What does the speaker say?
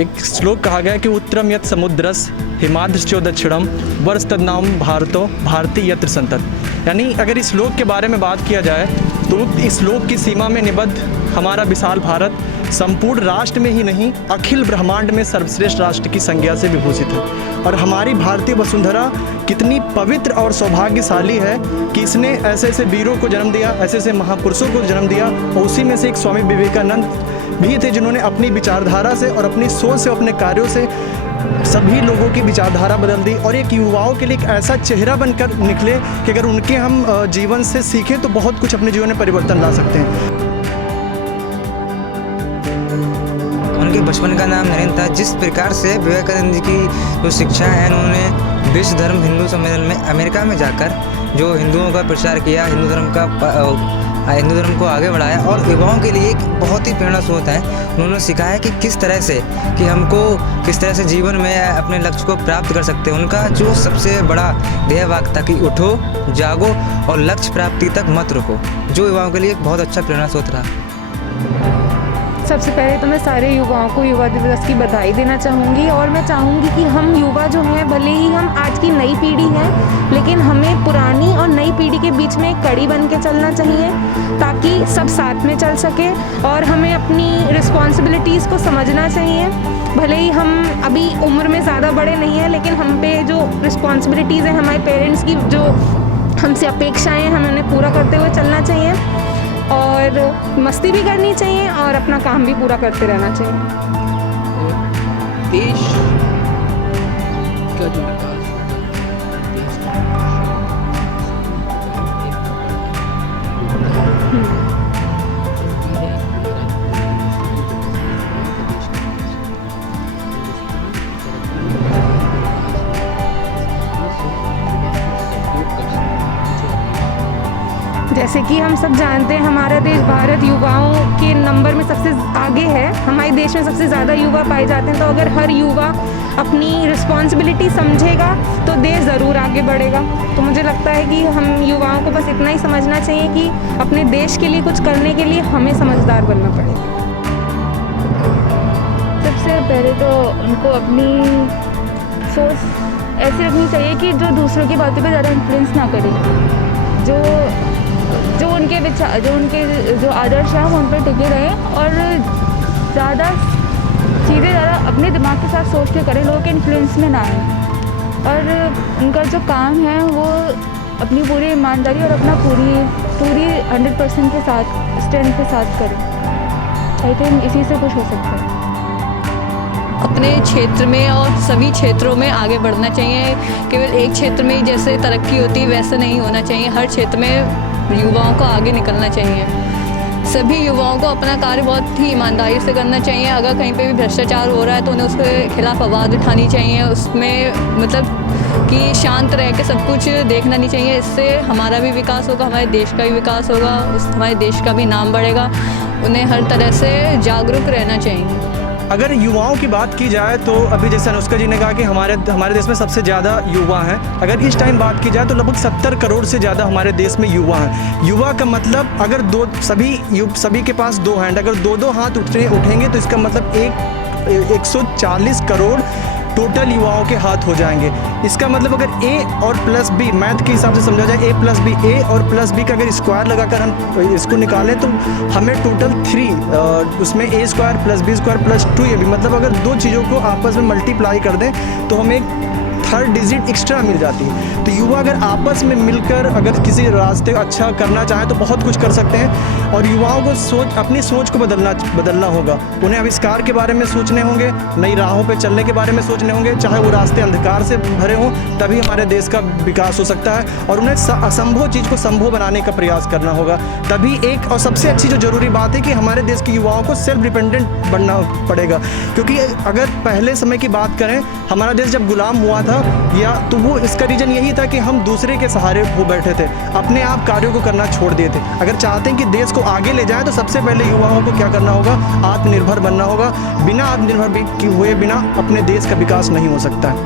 एक श्लोक कहा गया है कि उत्तरम यत् समुद्रस हिमाद्रश्चो दक्षिणम वर्षतद्नाम भारतो भारती यत्र संतत। यानी अगर इस श्लोक के बारे में बात किया जाए तो इस श्लोक की सीमा में निबद्ध हमारा विशाल भारत संपूर्ण राष्ट्र में ही नहीं अखिल ब्रह्मांड में सर्वश्रेष्ठ राष्ट्र की संज्ञा से विभूषित है। और हमारी भारतीय वसुंधरा कितनी पवित्र और सौभाग्यशाली है कि इसने ऐसे ऐसे वीरों को जन्म दिया, ऐसे ऐसे महापुरुषों को जन्म दिया। और उसी में से एक स्वामी विवेकानंद भी थे जिन्होंने अपनी विचारधारा से और अपनी सोच से, अपने कार्यों से सभी लोगों की विचारधारा बदल दी और एक युवाओं के लिए एक ऐसा चेहरा बनकर निकले कि अगर उनके हम जीवन से सीखें तो बहुत कुछ अपने जीवन में परिवर्तन ला सकते हैं। उनके बचपन का नाम नरेंद्र था। जिस प्रकार से विवेकानंद जी की जो शिक्षा है, उन्होंने विश्व धर्म हिंदू सम्मेलन में अमेरिका में जाकर जो हिंदुओं का प्रचार किया, हिंदू धर्म को आगे बढ़ाया और युवाओं के लिए एक बहुत ही प्रेरणा स्रोत है। उन्होंने सिखाया कि किस तरह से कि हमको किस तरह से जीवन में अपने लक्ष्य को प्राप्त कर सकते हैं। उनका जो सबसे बड़ा ध्येय वाक्य था कि उठो, जागो और लक्ष्य प्राप्ति तक मत रुको, जो युवाओं के लिए एक बहुत अच्छा प्रेरणा स्रोत रहा। सबसे पहले तो मैं सारे युवाओं को युवा दिवस की बधाई देना चाहूँगी और मैं चाहूँगी कि हम युवा जो हैं, भले ही हम आज की नई पीढ़ी हैं, लेकिन हमें पुरानी और नई पीढ़ी के बीच में एक कड़ी बन के चलना चाहिए ताकि सब साथ में चल सके। और हमें अपनी रिस्पॉन्सिबिलिटीज़ को समझना चाहिए। भले ही हम अभी उम्र में ज़्यादा बड़े नहीं हैं, लेकिन हम पे जो रिस्पॉन्सिबिलिटीज़ हैं, हमारे पेरेंट्स की जो हमसे अपेक्षाएँ हैं, हमें उन्हें पूरा करते हुए चलना चाहिए और मस्ती भी करनी चाहिए और अपना काम भी पूरा करते रहना चाहिए। देश का जो विकास जैसे कि हम सब जानते हैं, हमारा देश भारत युवाओं के नंबर में सबसे आगे है। हमारे देश में सबसे ज़्यादा युवा पाए जाते हैं। तो अगर हर युवा अपनी रिस्पॉन्सिबिलिटी समझेगा तो देश ज़रूर आगे बढ़ेगा। तो मुझे लगता है कि हम युवाओं को बस इतना ही समझना चाहिए कि अपने देश के लिए कुछ करने के लिए हमें समझदार बनना पड़ेगा। सबसे पहले तो उनको अपनी सोच ऐसी रखनी चाहिए कि जो दूसरों की बातों पे ज़्यादा इन्फ्लुएंस ना करे। जो उनके विचार, जो आदर्श हैं वो उन पर टिके रहें और ज़्यादा अपने दिमाग के साथ सोच के करें, लोगों के इन्फ्लुएंस में ना आए। और उनका जो काम है वो अपनी पूरी ईमानदारी और अपना पूरी 100% के साथ, स्ट्रेंथ के साथ करें। आई थिंक इसी से कुछ हो सकता है। अपने क्षेत्र में और सभी क्षेत्रों में आगे बढ़ना चाहिए। केवल एक क्षेत्र में जैसे तरक्की होती है वैसा नहीं होना चाहिए। हर क्षेत्र में युवाओं को आगे निकलना चाहिए। सभी युवाओं को अपना कार्य बहुत ही ईमानदारी से करना चाहिए। अगर कहीं पे भी भ्रष्टाचार हो रहा है तो उन्हें उसके खिलाफ आवाज़ उठानी चाहिए। उसमें मतलब कि शांत रह के सब कुछ देखना नहीं चाहिए। इससे हमारा भी विकास होगा, हमारे देश का भी विकास होगा, हमारे देश का भी नाम बढ़ेगा। उन्हें हर तरह से जागरूक रहना चाहिए। अगर युवाओं की बात की जाए तो अभी जैसे अनुष्का जी ने कहा कि हमारे देश में सबसे ज़्यादा युवा हैं। अगर इस टाइम बात की जाए तो लगभग 70 करोड़ से ज़्यादा हमारे देश में युवा हैं। युवा का मतलब अगर सभी के पास 2 हैंड, अगर 2 हाथ उठेंगे तो इसका मतलब 140 करोड़ टोटल युवाओं के हाथ हो जाएंगे। इसका मतलब अगर ए और प्लस बी मैथ के हिसाब से समझा जाए, ए प्लस बी, ए और प्लस बी का अगर स्क्वायर लगाकर हम इसको निकालें तो हमें टोटल 3 उसमें a square plus b square plus 2ab, मतलब अगर 2 चीज़ों को आपस में मल्टीप्लाई कर दें तो हमें एक 3rd डिजिट एक्स्ट्रा मिल जाती है। तो युवा अगर आपस में मिलकर अगर किसी रास्ते अच्छा करना चाहें तो बहुत कुछ कर सकते हैं। और युवाओं को अपनी सोच को बदलना होगा। उन्हें आविष्कार के बारे में सोचने होंगे, नई राहों पे चलने के बारे में सोचने होंगे। चाहे वो रास्ते अंधकार से भरे हों, तभी हमारे देश का विकास हो सकता है। और उन्हें असंभव चीज़ को संभव बनाने का प्रयास करना होगा। तभी और सबसे अच्छी जो ज़रूरी बात है कि हमारे देश के युवाओं को सेल्फ डिपेंडेंट बनना पड़ेगा। क्योंकि अगर पहले समय की बात करें, हमारा देश जब गुलाम हुआ था तो वो इसका रीज़न यही था कि हम दूसरे के सहारे हो बैठे थे, अपने आप कार्यों को करना छोड़ दिए थे। अगर चाहते हैं कि देश को आगे ले जाएं तो सबसे पहले युवाओं को क्या करना होगा, आत्मनिर्भर बनना होगा। बिना आत्मनिर्भर हुए बिना अपने देश का विकास नहीं हो सकता है।